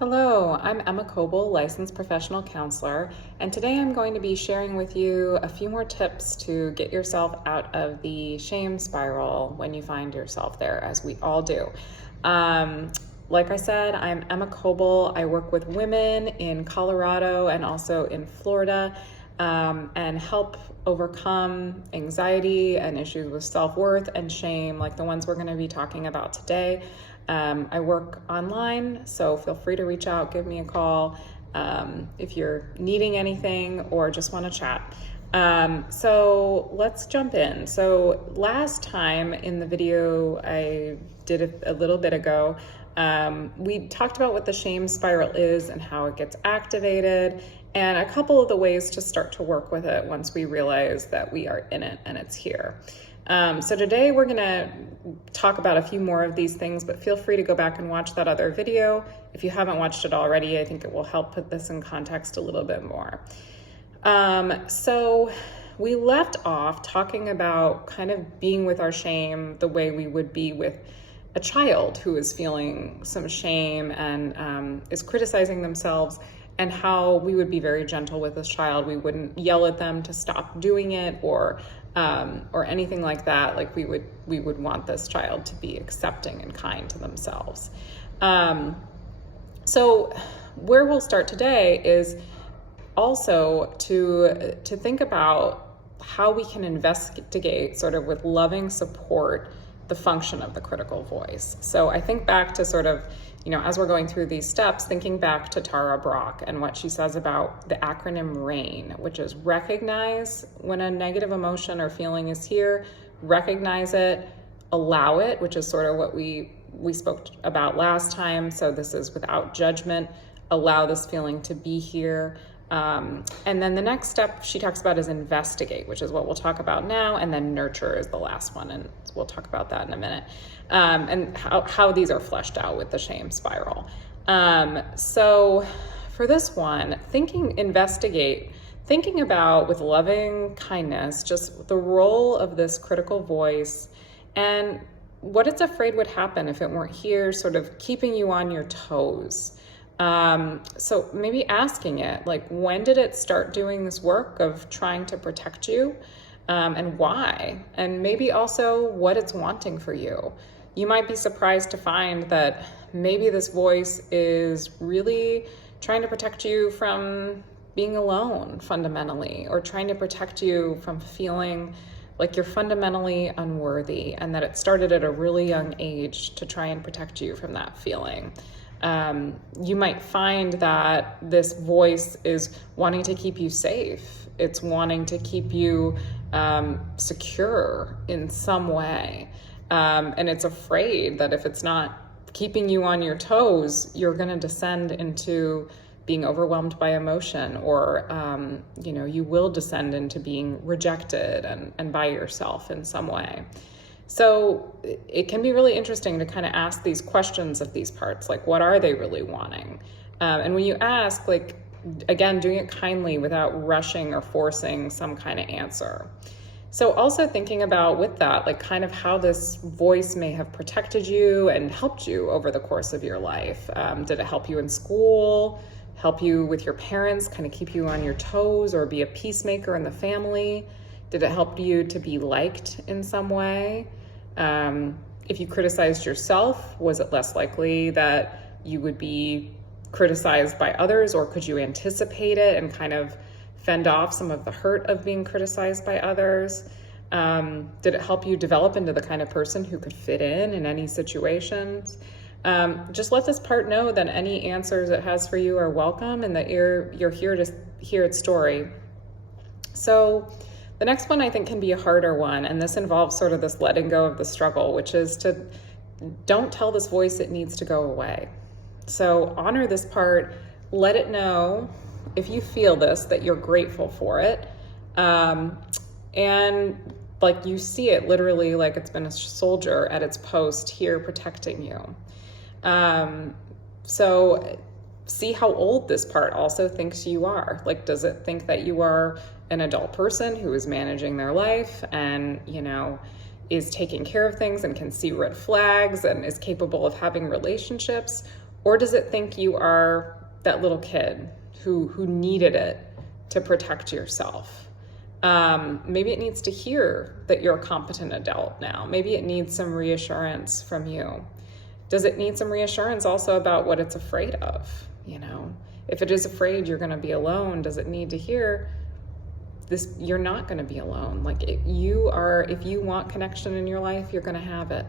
Hello, I'm Emma Coble, licensed professional counselor, and today I'm going to be sharing with you a few more tips to get yourself out of the shame spiral when you find yourself there, as we all do. Like I said, I'm Emma Coble. I work with women in Colorado and also in Florida, and help overcome anxiety and issues with self-worth and shame, like the ones we're going to be talking about today. I work online, so feel free to reach out, give me a call if you're needing anything or just want to chat. So let's jump in. So last time in the video I did a little bit ago, we talked about what the shame spiral is and how it gets activated, and a couple of the ways to start to work with it once we realize that we are in it and it's here. So today we're going to talk about a few more of these things, but feel free to go back and watch that other video. If you haven't watched it already, I think it will help put this in context a little bit more. So we left off talking about kind of being with our shame the way we would be with a child who is feeling some shame and is criticizing themselves, and how we would be very gentle with this child. We wouldn't yell at them to stop doing it or anything like that. Like we would want this child to be accepting and kind to themselves. So where we'll start today is also to think about how we can investigate, sort of with loving support, the function of the critical voice. So I think back to sort of, as we're going through these steps, thinking back to Tara Brach and what she says about the acronym RAIN, which is recognize when a negative emotion or feeling is here, recognize it, allow it, which is sort of what we spoke about last time. So this is without judgment, allow this feeling to be here. And then the next step she talks about is investigate, which is what we'll talk about now, and then nurture is the last one, and we'll talk about that in a minute, and how these are fleshed out with the shame spiral. So for this one, thinking about with loving kindness, just the role of this critical voice and what it's afraid would happen if it weren't here, sort of keeping you on your toes. So maybe asking it, like, when did it start doing this work of trying to protect you, and why? And maybe also what it's wanting for you. You might be surprised to find that maybe this voice is really trying to protect you from being alone fundamentally, or trying to protect you from feeling like you're fundamentally unworthy, and that it started at a really young age to try and protect you from that feeling. You might find that this voice is wanting to keep you safe. It's wanting to keep you secure in some way. And it's afraid that if it's not keeping you on your toes, you're going to descend into being overwhelmed by emotion, or, you will descend into being rejected and by yourself in some way. So it can be really interesting to kind of ask these questions of these parts, like, what are they really wanting? And when you ask, like, again, doing it kindly without rushing or forcing some kind of answer. So also thinking about with that, like, kind of how this voice may have protected you and helped you over the course of your life. Did it help you in school, help you with your parents, kind of keep you on your toes, or be a peacemaker in the family? Did it help you to be liked in some way? If you criticized yourself, was it less likely that you would be criticized by others, or could you anticipate it and kind of fend off some of the hurt of being criticized by others? Did it help you develop into the kind of person who could fit in any situations? Just let this part know that any answers it has for you are welcome, and that you're here to hear its story. So the next one I think can be a harder one, and this involves sort of this letting go of the struggle, which is to don't tell this voice it needs to go away. So honor this part, let it know if you feel this, that you're grateful for it, and like you see it literally like it's been a soldier at its post here protecting you. So see how old this part also thinks you are. Like, does it think that you are an adult person who is managing their life and, is taking care of things and can see red flags and is capable of having relationships? Or does it think you are that little kid who needed it to protect yourself? Maybe it needs to hear that you're a competent adult now. Maybe it needs some reassurance from you. Does it need some reassurance also about what it's afraid of? If it is afraid you're going to be alone, does it need to hear this? You're not going to be alone. Like if you want connection in your life, you're going to have it.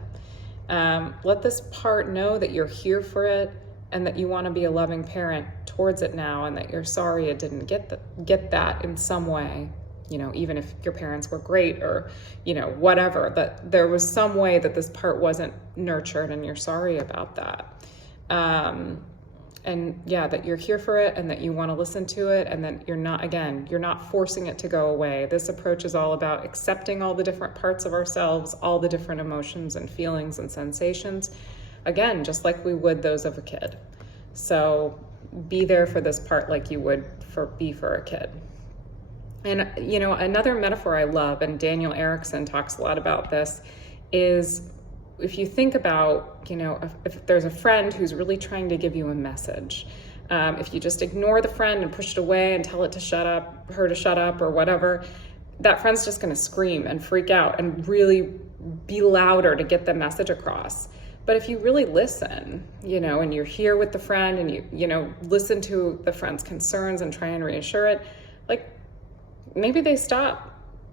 Let this part know that you're here for it and that you want to be a loving parent towards it now, and that you're sorry it didn't get that in some way. Even if your parents were great or, whatever, that there was some way that this part wasn't nurtured and you're sorry about that. And yeah, that you're here for it and that you want to listen to it, and that you're not forcing it to go away. This approach is all about accepting all the different parts of ourselves, all the different emotions and feelings and sensations, again, just like we would those of a kid. So be there for this part like you would be for a kid. And, another metaphor I love, and Daniel Erickson talks a lot about this, is if you think about, if there's a friend who's really trying to give you a message, if you just ignore the friend and push it away and tell it to shut up, her to shut up or whatever, that friend's just going to scream and freak out and really be louder to get the message across. But if you really listen, and you're here with the friend and you listen to the friend's concerns and try and reassure it, like maybe they stop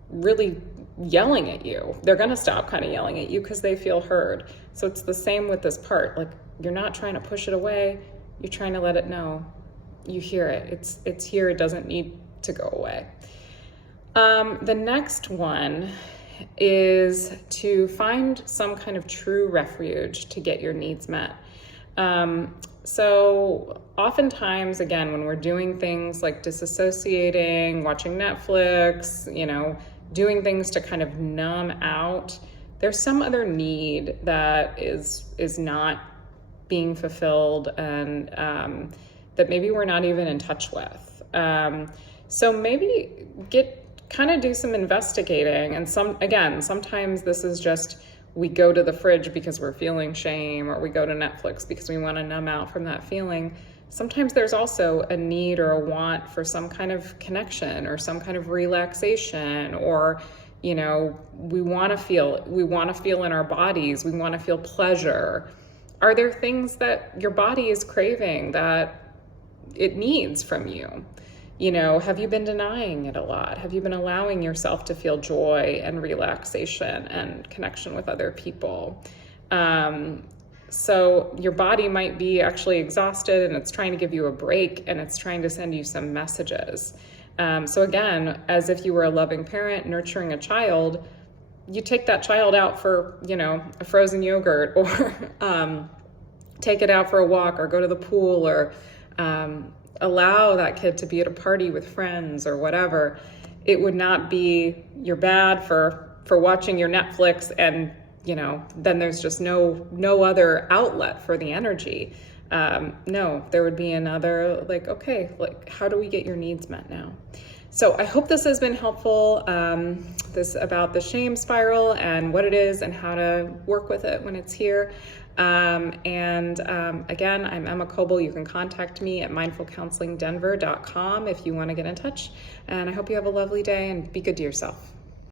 really yelling at you. They're going to stop kind of yelling at you because they feel heard. So it's the same with this part. Like you're not trying to push it away. You're trying to let it know you hear it. It's here. It doesn't need to go away. The next one is to find some kind of true refuge to get your needs met. So oftentimes, again, when we're doing things like disassociating, watching Netflix, doing things to kind of numb out, there's some other need that is not being fulfilled, and that maybe we're not even in touch with. So maybe do some investigating. And sometimes this is just, we go to the fridge because we're feeling shame, or we go to Netflix because we want to numb out from that feeling. Sometimes there's also a need or a want for some kind of connection or some kind of relaxation, or, we want to feel in our bodies. We want to feel pleasure. Are there things that your body is craving that it needs from you? Have you been denying it a lot? Have you been allowing yourself to feel joy and relaxation and connection with other people? So your body might be actually exhausted and it's trying to give you a break, and it's trying to send you some messages. So again, as if you were a loving parent nurturing a child, you take that child out for, a frozen yogurt, or take it out for a walk, or go to the pool, or allow that kid to be at a party with friends or whatever. It would not be you're bad for watching your Netflix and then there's just no other outlet for the energy. No, there would be another, how do we get your needs met now? So I hope this has been helpful, this about the shame spiral and what it is and how to work with it when it's here. Again, I'm Emma Coble. You can contact me at mindfulcounselingdenver.com if you want to get in touch. And I hope you have a lovely day and be good to yourself.